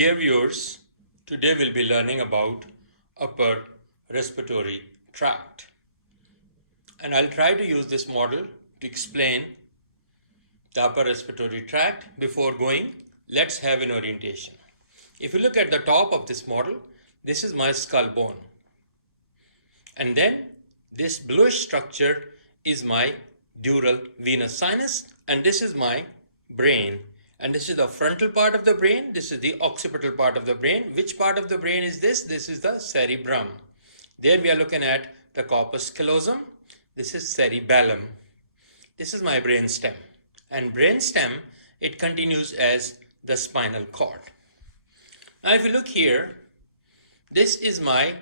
Dear viewers, today we'll be learning about upper respiratory tract. And I'll try to use this model to explain the upper respiratory tract. Before going, let's have an orientation. If you look at the top of this model, this is my skull bone. And then this bluish structure is my dural venous sinus, and this is my brain. And this is the frontal part of the brain. This is the occipital part of the brain. Which part of the brain is this? This is the cerebrum. There we are looking at the corpus callosum. This is cerebellum. This is my brain stem. And brain stem, it continues as the spinal cord. Now if you look here, this is my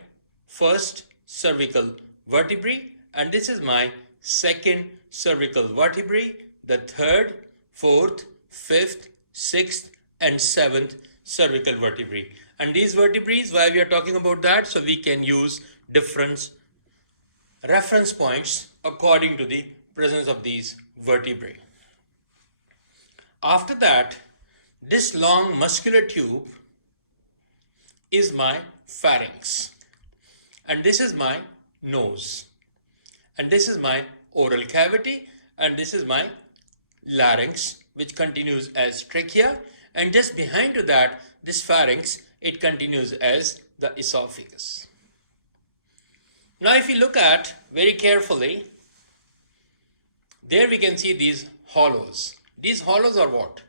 first cervical vertebrae, and this is my second cervical vertebrae, the third, fourth, fifth, sixth, and seventh cervical vertebrae. And these vertebrae, why we are talking about that, so we can use different reference points according to the presence of these vertebrae. After that, this long muscular tube is my pharynx, and this is my nose, and this is my oral cavity, and this is my larynx, which continues as trachea, and just behind to that, this pharynx, it continues as the esophagus. Now if you look at very carefully, there we can see these hollows. These hollows are what?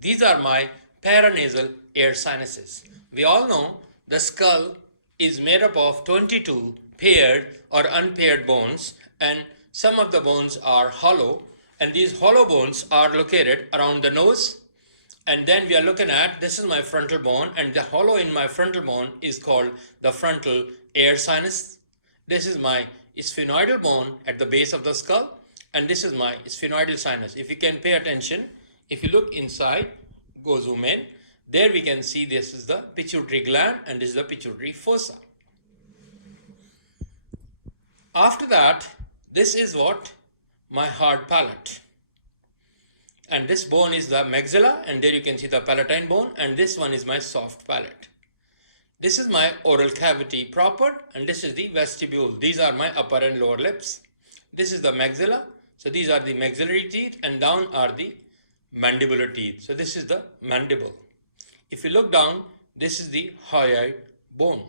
These are my paranasal air sinuses. We all know the skull is made up of 22 paired or unpaired bones, and some of the bones are hollow, and these hollow bones are located around the nose. And then we are looking at, this is my frontal bone, and the hollow in my frontal bone is called the frontal air sinus. This is my sphenoidal bone at the base of the skull, and this is my sphenoidal sinus. If you can pay attention, if you look inside, go zoom in, there we can see this is the pituitary gland, and this is the pituitary fossa. After that, this is what? My hard palate. And this bone is the maxilla, and there you can see the palatine bone, and this one is my soft palate. This is my oral cavity proper, and this is the vestibule. These are my upper and lower lips. This is the maxilla. So these are the maxillary teeth, and down are the mandibular teeth. So this is the mandible. If you look down, this is the hyoid bone.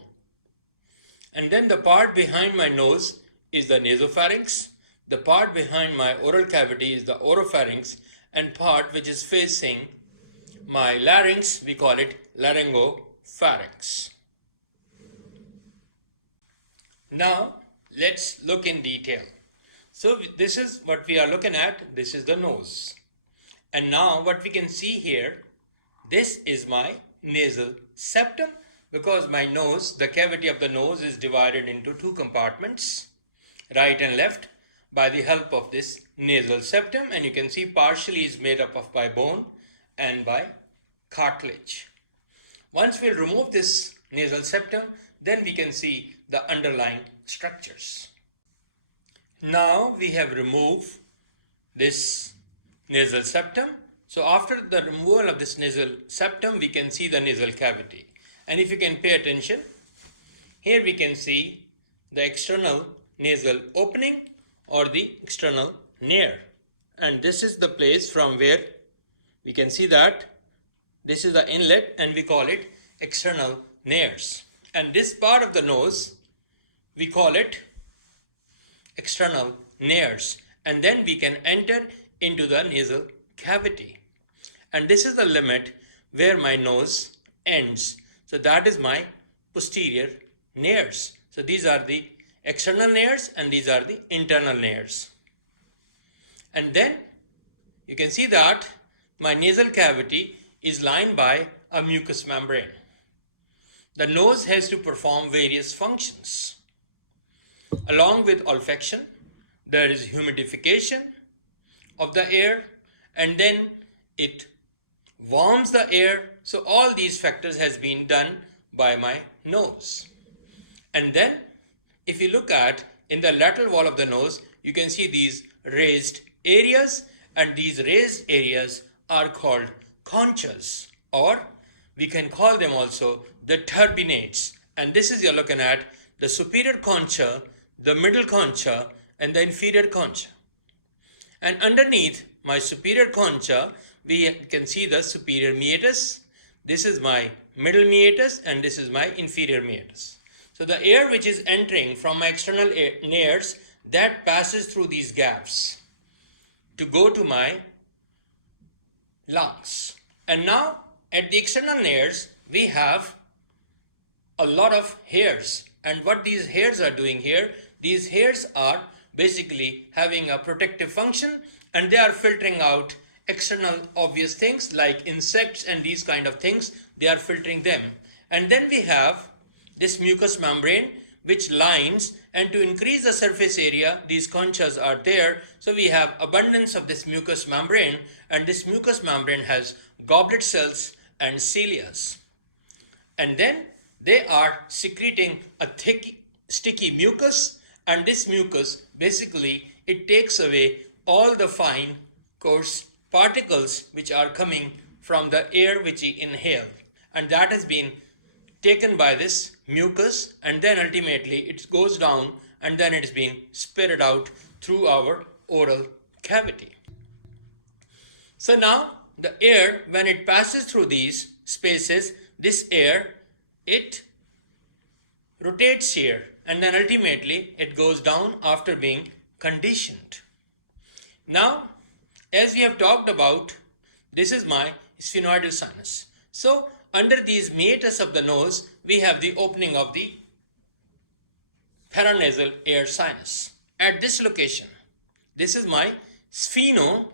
And then the part behind my nose is the nasopharynx. The part behind my oral cavity is the oropharynx, and part which is facing my larynx, we call it laryngopharynx. Now let's look in detail. So this is what we are looking at. This is the nose. And now what we can see here, this is my nasal septum, because my nose, the cavity of the nose is divided into two compartments, right and left, by the help of this nasal septum, and you can see partially is made up of by bone and by cartilage. Once we'll remove this nasal septum, then we can see the underlying structures. Now we have removed this nasal septum. So after the removal of this nasal septum, we can see the nasal cavity. And if you can pay attention, here we can see the external nasal opening or the external nair. And this is the place from where we can see that this is the inlet, and we call it external nairs. And this part of the nose, we call it external nairs. And then we can enter into the nasal cavity. And this is the limit where my nose ends. So that is my posterior nairs. So these are the external nairs, and these are the internal nairs. And then you can see that my nasal cavity is lined by a mucous membrane. The nose has to perform various functions. Along with olfaction, there is humidification of the air, and then it warms the air. So all these factors has been done by my nose. And then if you look at in the lateral wall of the nose, you can see these raised areas, and these raised areas are called conchas, or We can call them also the turbinates. And this is you're looking at the superior concha, the middle concha, and the inferior concha. And underneath my superior concha, we can see the superior meatus. This is my middle meatus and this is my inferior meatus. So the air which is entering from my external nares, that passes through these gaps to go to my lungs. And now at the external nares, we have a lot of hairs. And what these hairs are doing here, these hairs are basically having a protective function, and they are filtering out external obvious things like insects and these kind of things. They are filtering them. And then we have this mucous membrane which lines, and to increase the surface area, these conchas are there. So we have abundance of this mucous membrane, and this mucous membrane has goblet cells and cilia. And then they are secreting a thick sticky mucus, and this mucus basically it takes away all the fine coarse particles which are coming from the air which we inhale, and that has been taken by this mucus, and then ultimately it goes down and then it is being spitted out through our oral cavity. So now the air, when it passes through these spaces, this air it rotates here and then ultimately it goes down after being conditioned. Now, as we have talked about, this is my sphenoidal sinus. So under these meatus of the nose, we have the opening of the paranasal air sinus. At this location, this is my sphenoethmoidal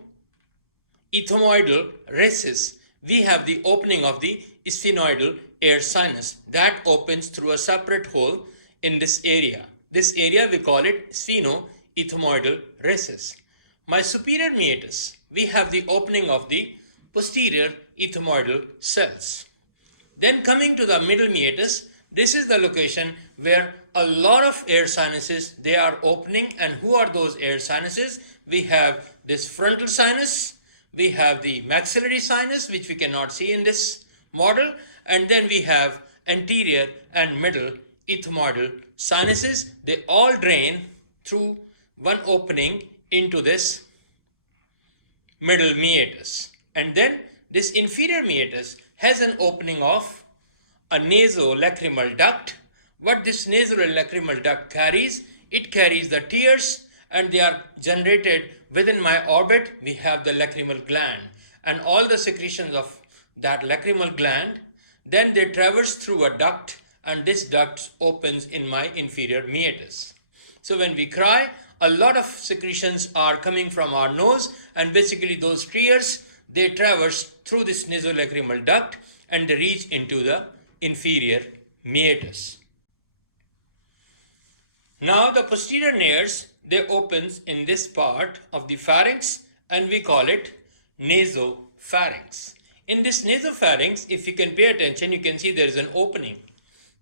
recess. We have the opening of the sphenoidal air sinus that opens through a separate hole in this area. This area we call it sphenoethmoidal recess. My superior meatus, we have the opening of the posterior ethmoidal cells. Then coming to the middle meatus, this is the location where a lot of air sinuses, they are opening. And who are those air sinuses? We have this frontal sinus, we have the maxillary sinus, which we cannot see in this model, and then we have anterior and middle ethmoidal sinuses. They all drain through one opening into this middle meatus. And then this inferior meatus has an opening of a nasolacrimal duct. What this nasolacrimal duct carries? It carries the tears, and they are generated within my orbit. We have the lacrimal gland and all the secretions of that lacrimal gland. Then they traverse through a duct, and this duct opens in my inferior meatus. So when we cry, a lot of secretions are coming from our nose, and basically those tears, they traverse through this nasolacrimal duct and they reach into the inferior meatus. Now the posterior nares, they opens in this part of the pharynx, and we call it nasopharynx. In this nasopharynx, if you can pay attention, you can see there is an opening.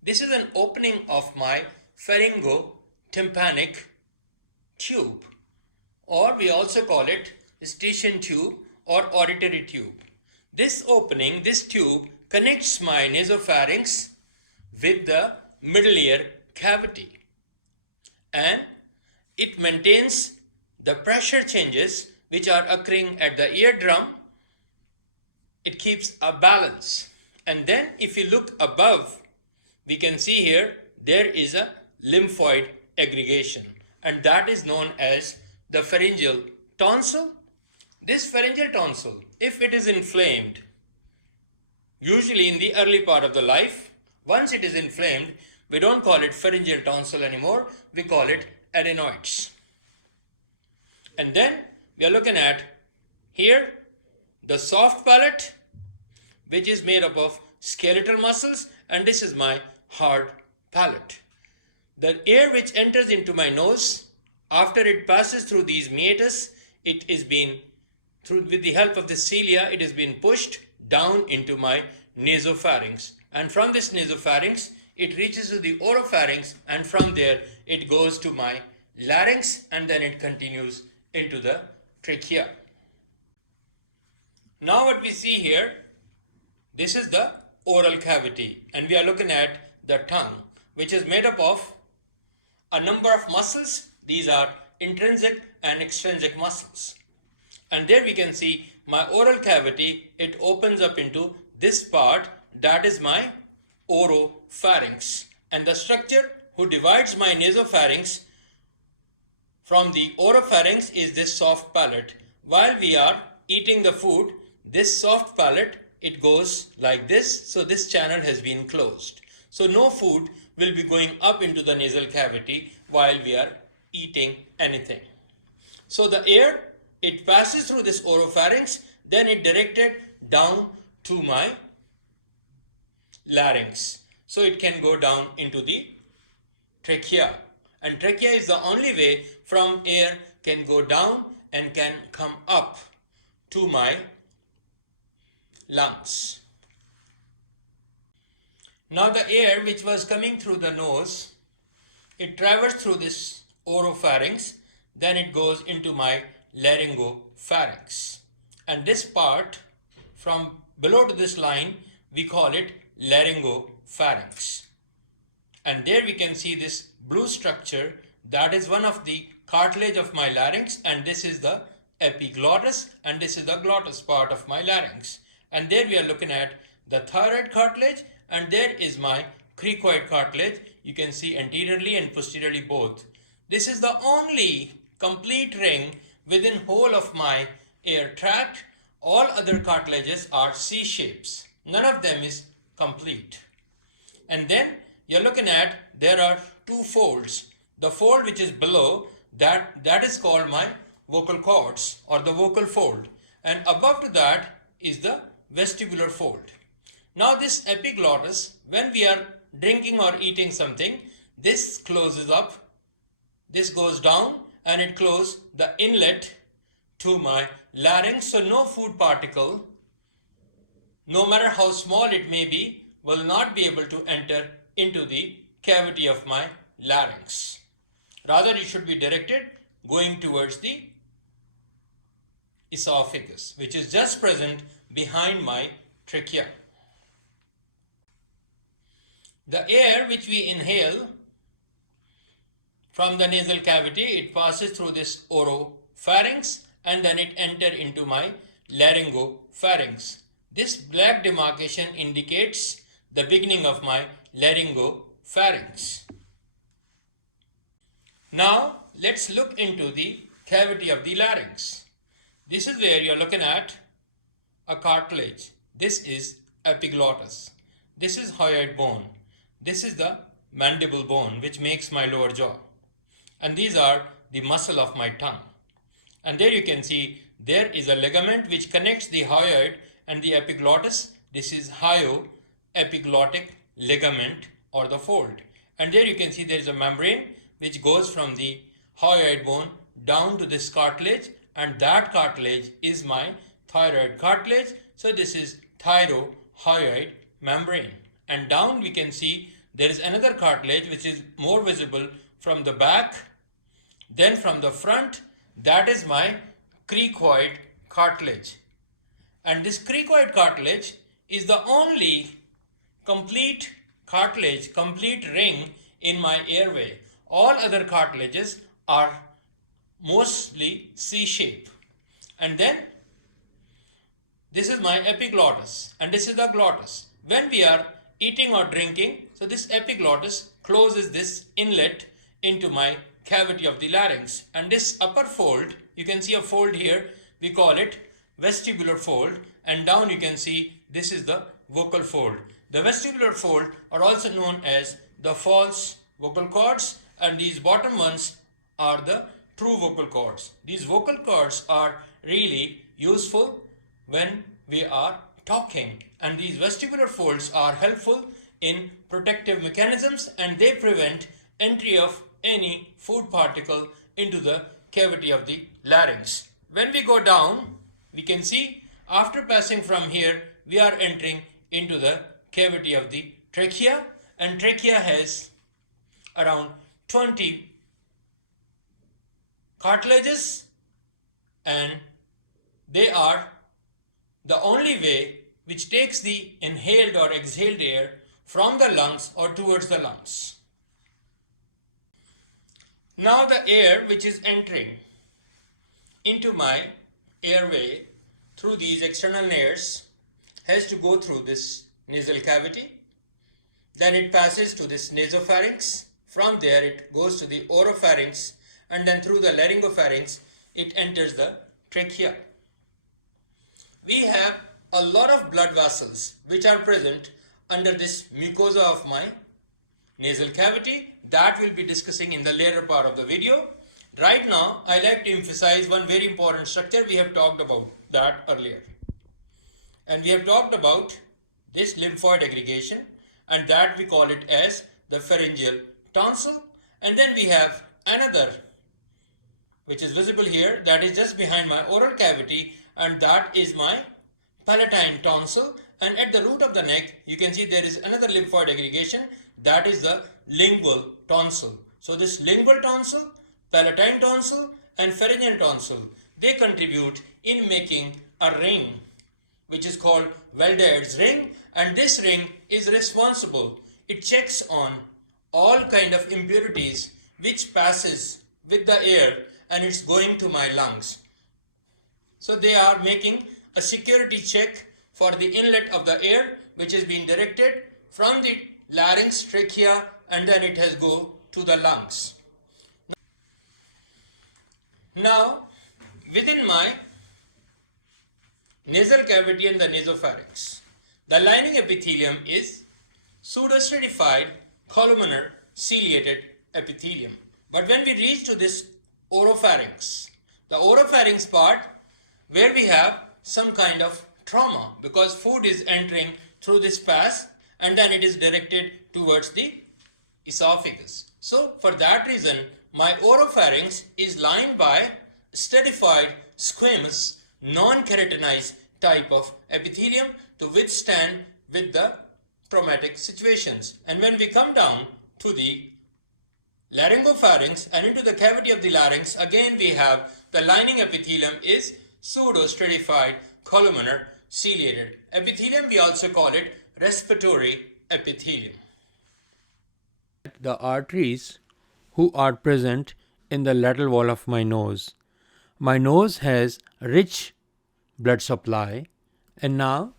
This is an opening of my pharyngotympanic tube, or we also call it Eustachian tube or auditory tube. This opening, this tube connects my nasopharynx with the middle ear cavity, and it maintains the pressure changes which are occurring at the eardrum. It keeps a balance. And then if you look above, we can see here there is a lymphoid aggregation, and that is known as the pharyngeal tonsil. This pharyngeal tonsil, if it is inflamed, usually in the early part of the life, once it is inflamed, we don't call it pharyngeal tonsil anymore, we call it adenoids. And then we are looking at here the soft palate, which is made up of skeletal muscles, and this is my hard palate. The air which enters into my nose, after it passes through these meatus, it is being, with the help of the cilia, it is being pushed down into my nasopharynx. And from this nasopharynx, it reaches to the oropharynx, and from there it goes to my larynx, and then it continues into the trachea. Now what we see here, this is the oral cavity, and we are looking at the tongue, which is made up of a number of muscles. These are intrinsic and extrinsic muscles. And there we can see my oral cavity, it opens up into this part, that is my oropharynx. And the structure who divides my nasopharynx from the oropharynx is this soft palate. While we are eating the food, this soft palate, it goes like this. So this channel has been closed. So no food will be going up into the nasal cavity while we are eating anything. So the air, it passes through this oropharynx, then it directed down to my larynx. So it can go down into the trachea. And trachea is the only way from air can go down and can come up to my lungs. Now the air which was coming through the nose, it traversed through this oropharynx, then it goes into my laryngopharynx. And this part from below to this line, we call it laryngopharynx. And there we can see this blue structure, that is one of the cartilage of my larynx, and this is the epiglottis, and this is the glottis part of my larynx. And there we are looking at the thyroid cartilage, and there is my cricoid cartilage. You can see anteriorly and posteriorly both. This is the only complete ring within whole of my air tract. All other cartilages are C-shapes. None of them is complete. And then you're looking at, there are two folds. The fold which is below, that is called my vocal cords or the vocal fold. And above to that is the vestibular fold. Now this epiglottis, when we are drinking or eating something, this closes up, this goes down, and it closes the inlet to my larynx. So no food particle, no matter how small it may be, will not be able to enter into the cavity of my larynx. Rather, it should be directed going towards the esophagus, which is just present behind my trachea. The air which we inhale from the nasal cavity, it passes through this oropharynx and then it enters into my laryngopharynx. This black demarcation indicates the beginning of my laryngopharynx. Now let's look into the cavity of the larynx. This is where you are looking at a cartilage. This is epiglottis. This is hyoid bone. This is the mandible bone which makes my lower jaw. And these are the muscle of my tongue. And there you can see there is a ligament which connects the hyoid and the epiglottis. This is hyoepiglottic ligament or the fold. And there you can see there is a membrane which goes from the hyoid bone down to this cartilage, and that cartilage is my thyroid cartilage. So this is thyrohyoid membrane. And down we can see there is another cartilage which is more visible from the back, then from the front, that is my cricoid cartilage. And this cricoid cartilage is the only complete cartilage, complete ring in my airway. All other cartilages are mostly C-shape. And then this is my epiglottis and this is the glottis. When we are eating or drinking, so this epiglottis closes this inlet into my cavity of the larynx, and this upper fold, you can see a fold here, we call it vestibular fold, and down you can see this is the vocal fold. The vestibular fold are also known as the false vocal cords, and these bottom ones are the true vocal cords. These vocal cords are really useful when we are talking, and these vestibular folds are helpful in protective mechanisms, and they prevent entry of any food particle into the cavity of the larynx. When we go down, we can see after passing from here, we are entering into the cavity of the trachea, and trachea has around 20 cartilages, and they are the only way which takes the inhaled or exhaled air from the lungs or towards the lungs. Now the air which is entering into my airway through these external nares has to go through this nasal cavity. Then it passes to this nasopharynx. From there it goes to the oropharynx, and then through the laryngopharynx it enters the trachea. We have a lot of blood vessels which are present under this mucosa of my nasal cavity. That we'll be discussing in the later part of the video. Right now I like to emphasize one very important structure. We have talked about that earlier, and we have talked about this lymphoid aggregation, and that we call it as the pharyngeal tonsil. And then we have another which is visible here, that is just behind my oral cavity, and that is my palatine tonsil. And at the root of the neck you can see there is another lymphoid aggregation, that is the lingual tonsil. So this lingual tonsil, palatine tonsil and pharyngeal tonsil, they contribute in making a ring which is called Valdeir's ring, and this ring is responsible. It checks on all kind of impurities which passes with the air and it's going to my lungs. So they are making a security check for the inlet of the air which is being directed from the larynx, trachea, and then it has go to the lungs. Now within my nasal cavity and the nasopharynx, the lining epithelium is pseudostratified columnar ciliated epithelium. But when we reach to this oropharynx, the oropharynx part, where we have some kind of trauma because food is entering through this pass and then it is directed towards the esophagus. So for that reason my oropharynx is lined by stratified squamous non-keratinized type of epithelium to withstand with the traumatic situations. And when we come down to the laryngopharynx and into the cavity of the larynx, again we have the lining epithelium is pseudostratified columnar ciliated epithelium. We also call it respiratory epithelium. The arteries who are present in the lateral wall of my nose. My nose has rich blood supply, and now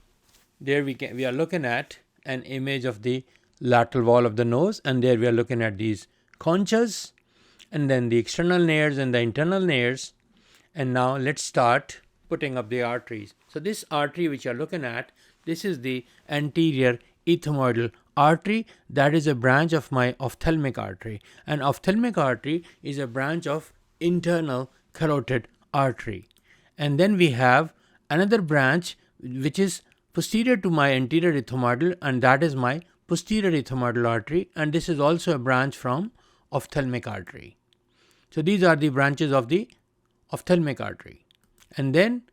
there we are looking at an image of the lateral wall of the nose, and there we are looking at these conchas and then the external nares and the internal nares. And now let's start putting up the arteries. So this artery which you are looking at, this is the anterior ethmoidal artery. That is a branch of my ophthalmic artery, and ophthalmic artery is a branch of internal carotid artery. And then we have another branch which is posterior to my anterior ethmoidal, and that is my posterior ethmoidal artery, and this is also a branch from ophthalmic artery. So these are the branches of the ophthalmic artery. And then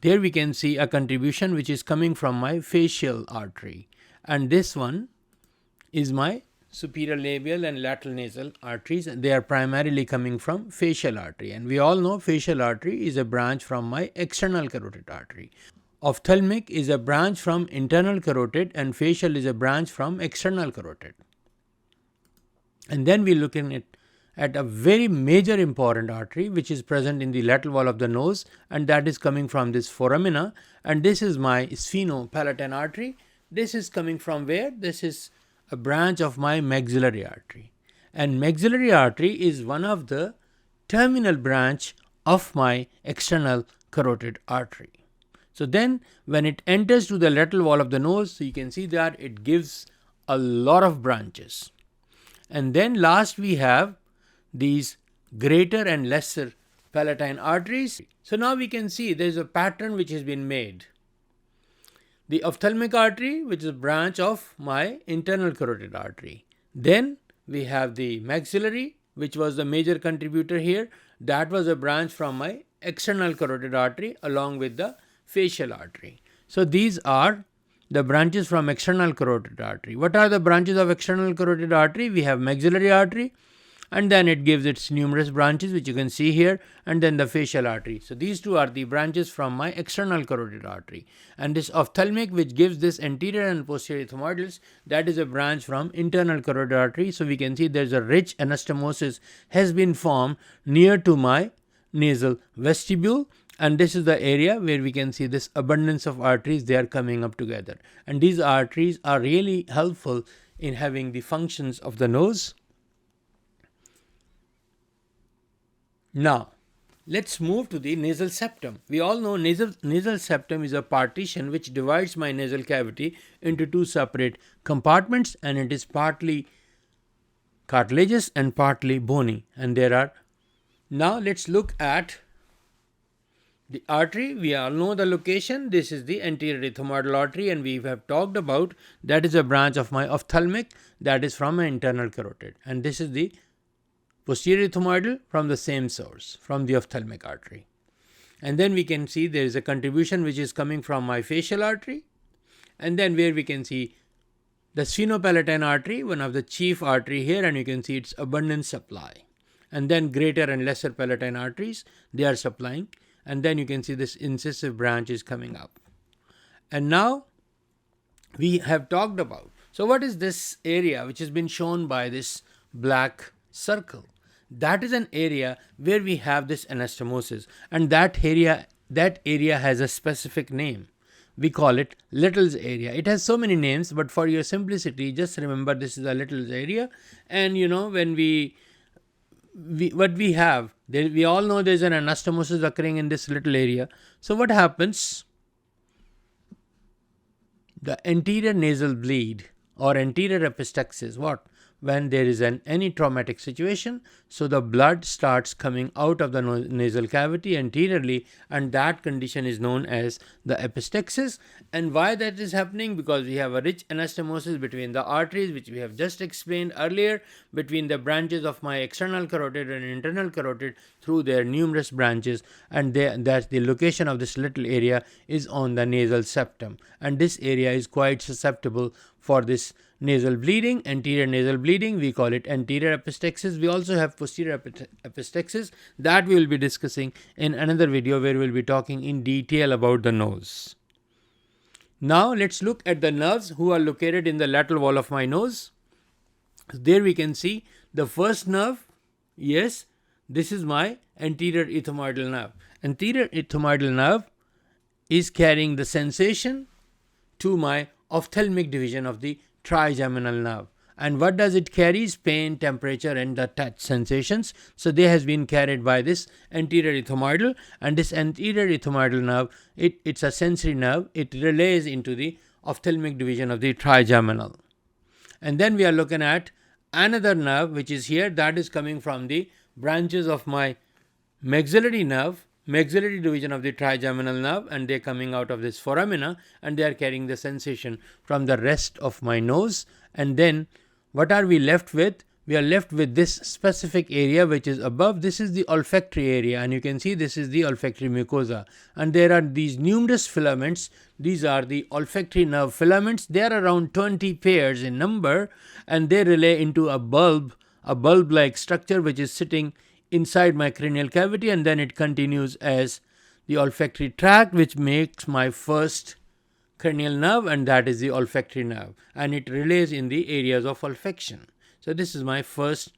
there we can see a contribution which is coming from my facial artery, and this one is my superior labial and lateral nasal arteries. They are primarily coming from facial artery, and we all know facial artery is a branch from my external carotid artery. Ophthalmic is a branch from internal carotid, and facial is a branch from external carotid. And then we look at a very major important artery which is present in the lateral wall of the nose, and that is coming from this foramina, and this is my sphenopalatine artery. This is coming from where? This is a branch of my maxillary artery, and maxillary artery is one of the terminal branch of my external carotid artery. So then when it enters to the lateral wall of the nose, so you can see that it gives a lot of branches. And then last we have these greater and lesser palatine arteries. So now we can see there is a pattern which has been made. The ophthalmic artery, which is a branch of my internal carotid artery. Then we have the maxillary, which was the major contributor here. That was a branch from my external carotid artery along with the facial artery. So these are the branches from external carotid artery. What are the branches of external carotid artery? We have maxillary artery, and then it gives its numerous branches, which you can see here, and then the facial artery. So these two are the branches from my external carotid artery, and this ophthalmic, which gives this anterior and posterior ethmoidals, that is a branch from internal carotid artery. So we can see there's a rich anastomosis has been formed near to my nasal vestibule, and this is the area where we can see this abundance of arteries. They are coming up together, and these arteries are really helpful in having the functions of the nose. Now let's move to the nasal septum. We all know nasal septum is a partition which divides my nasal cavity into two separate compartments, and it is partly cartilaginous and partly bony, and there are. Now let's look at the artery. We all know the location. This is the anterior ethmoidal artery, and we have talked about that is a branch of my ophthalmic, that is from my internal carotid, and this is the posterior ethmoidal from the same source, from the ophthalmic artery. And then we can see there is a contribution which is coming from my facial artery, and then where we can see the sphenopalatine artery, one of the chief artery here, and you can see its abundant supply. And then greater and lesser palatine arteries, they are supplying, and then you can see this incisive branch is coming up. And now we have talked about, so what is this area which has been shown by this black circle? That is an area where we have this anastomosis, and that area has a specific name. We call it Little's area. It has so many names, but for your simplicity, just remember this is a Little's area. And when what we have there, we all know there's an anastomosis occurring in this little area. So what happens? The anterior nasal bleed or anterior epistaxis, when there is any traumatic situation, so the blood starts coming out of the nasal cavity anteriorly, and that condition is known as the epistaxis. And why that is happening? Because we have a rich anastomosis between the arteries, which we have just explained earlier, between the branches of my external carotid and internal carotid through their numerous branches, and that the location of this little area is on the nasal septum, and this area is quite susceptible for this nasal bleeding, anterior nasal bleeding. We call it anterior epistaxis. We also have posterior epistaxis that we will be discussing in another video, where we will be talking in detail about the nose. Now let's look at the nerves who are located in the lateral wall of my nose. There we can see the first nerve. Yes, this is my anterior ethmoidal nerve. Anterior ethmoidal nerve is carrying the sensation to my ophthalmic division of the trigeminal nerve. And what does it carry? Pain, temperature, and the touch sensations. So they has been carried by this anterior ethmoidal, and this anterior ethmoidal nerve, it's a sensory nerve. It relays into the ophthalmic division of the trigeminal. And then we are looking at another nerve which is here, that is coming from the branches of my maxillary nerve, maxillary division of the trigeminal nerve, and they are coming out of this foramina, and they are carrying the sensation from the rest of my nose. And then what are we left with? We are left with this specific area which is above. This is the olfactory area, and you can see this is the olfactory mucosa, and there are these numerous filaments. These are the olfactory nerve filaments. They are around 20 pairs in number, and they relay into a bulb like structure which is sitting inside my cranial cavity, and then it continues as the olfactory tract, which makes my first cranial nerve, and that is the olfactory nerve, and it relays in the areas of olfaction. So this is my first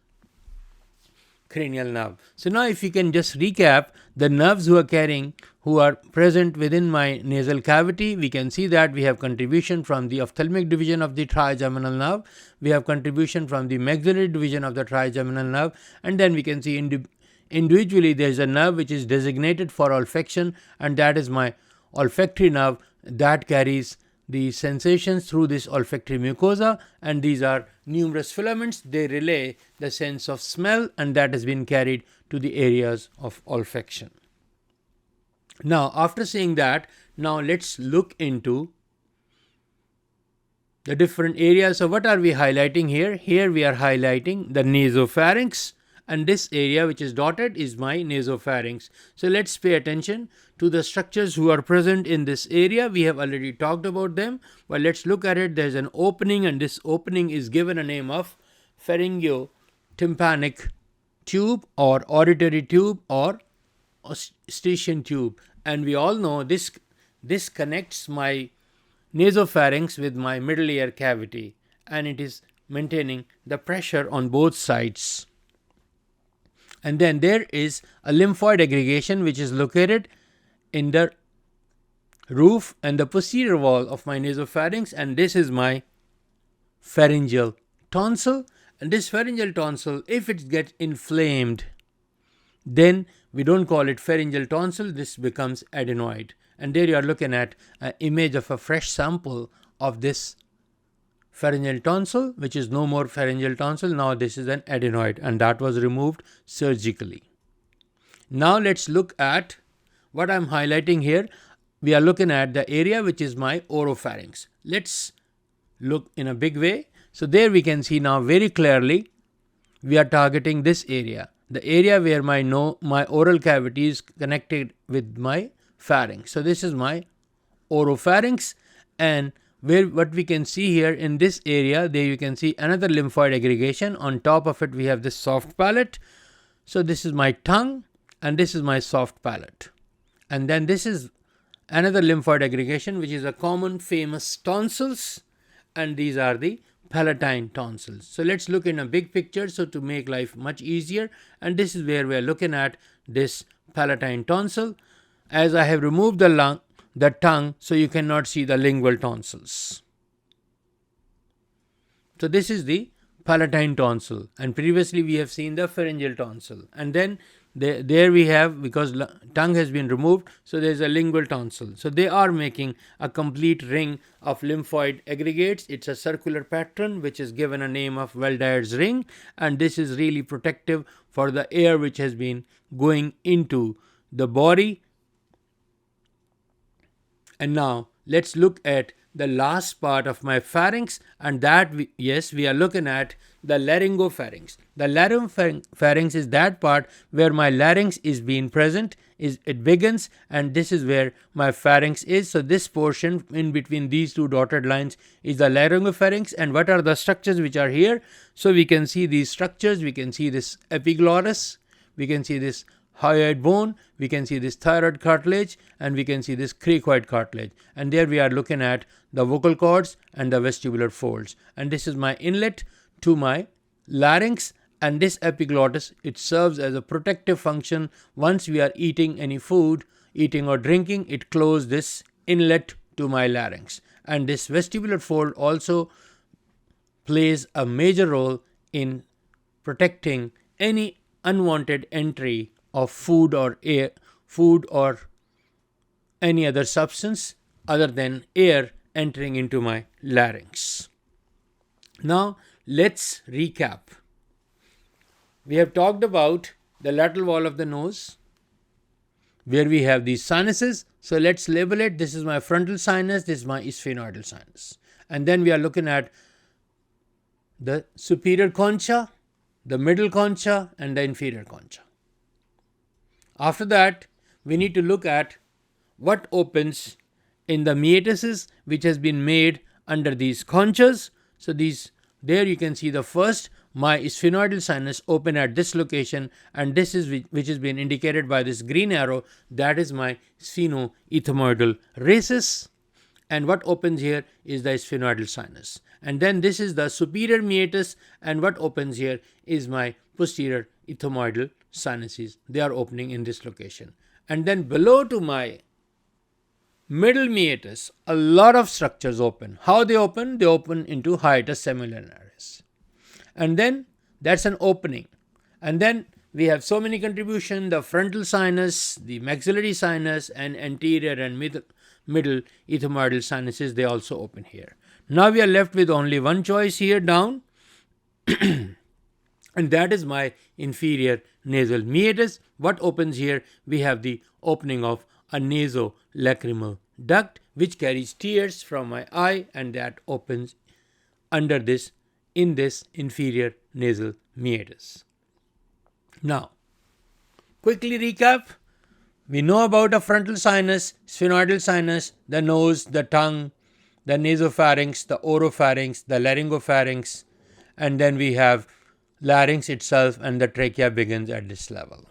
cranial nerve. So now if you can just recap the nerves who are present within my nasal cavity, we can see that we have contribution from the ophthalmic division of the trigeminal nerve, we have contribution from the maxillary division of the trigeminal nerve, and then we can see individually there is a nerve which is designated for olfaction, and that is my olfactory nerve, that carries the sensations through this olfactory mucosa, and these are numerous filaments. They relay the sense of smell, and that has been carried to the areas of olfaction. Now after saying that, now let's look into the different areas. So what are we highlighting here? Here we are highlighting the nasopharynx, and this area which is dotted is my nasopharynx. So let's pay attention to the structures who are present in this area. We have already talked about them, but let's look at it. There's an opening, and this opening is given a name of pharyngeotympanic tube or auditory tube or eustachian tube, and we all know this connects my nasopharynx with my middle ear cavity, and it is maintaining the pressure on both sides. And then there is a lymphoid aggregation which is located in the roof and the posterior wall of my nasopharynx, and this is my pharyngeal tonsil. And this pharyngeal tonsil, if it gets inflamed, then we don't call it pharyngeal tonsil, this becomes adenoid. And there you are looking at an image of a fresh sample of this pharyngeal tonsil, which is no more pharyngeal tonsil. Now this is an adenoid, and that was removed surgically. Now let's look at what I'm highlighting here. We are looking at the area which is my oropharynx. Let's look in a big way. So there we can see now very clearly we are targeting this area, the area where my oral cavity is connected with my pharynx. So this is my oropharynx, and what we can see here in this area, there you can see another lymphoid aggregation. On top of it we have this soft palate. So this is my tongue and this is my soft palate, and then this is another lymphoid aggregation which is a common famous tonsils, and these are the palatine tonsils. So let's look in a big picture, so to make life much easier, and this is where we are looking at this palatine tonsil. As I have removed the tongue, so you cannot see the lingual tonsils. So this is the palatine tonsil, and previously we have seen the pharyngeal tonsil, and then there we have, because tongue has been removed, so there is a lingual tonsil. So they are making a complete ring of lymphoid aggregates. It's a circular pattern which is given a name of Valdire's ring, and this is really protective for the air which has been going into the body. And now let's look at the last part of my pharynx, and that we are looking at the laryngopharynx. The laryngopharynx is that part where my larynx is being present, it begins, and this is where my pharynx is. So this portion in between these two dotted lines is the laryngopharynx. And what are the structures which are here? So we can see these structures. We can see this epiglottis, we can see this hyoid bone, we can see this thyroid cartilage, and we can see this cricoid cartilage. And there we are looking at the vocal cords and the vestibular folds. And this is my inlet to my larynx, and this epiglottis, it serves as a protective function. Once we are eating any food, eating or drinking, it closes this inlet to my larynx. And this vestibular fold also plays a major role in protecting any unwanted entry of food or any other substance other than air entering into my larynx. Now let's recap. We have talked about the lateral wall of the nose where we have these sinuses. So let's label it. This is my frontal sinus, this is my sphenoidal sinus. And then we are looking at the superior concha, the middle concha, and the inferior concha. After that, we need to look at what opens in the meatuses which has been made under these conchas. So there you can see the first, my sphenoidal sinus open at this location, and this is which has been indicated by this green arrow, that is my sphenoethmoidal rhesus, and what opens here is the sphenoidal sinus. And then this is the superior meatus, and what opens here is my posterior ethmoidal sinuses. They are opening in this location. And then below to my middle meatus, a lot of structures open. How they open? They open into hiatus semilunaris. And then that's an opening. And then we have so many contributions: the frontal sinus, the maxillary sinus, and anterior and middle ethmoidal sinuses, they also open here. Now we are left with only one choice here down, and that is my inferior nasal meatus. What opens here? We have the opening of a nasolacrimal duct which carries tears from my eye, and that opens under this, in this inferior nasal meatus. Now, quickly recap. We know about a frontal sinus, sphenoidal sinus, the nose, the tongue, the nasopharynx, the oropharynx, the laryngopharynx, and then we have larynx itself and the trachea begins at this level.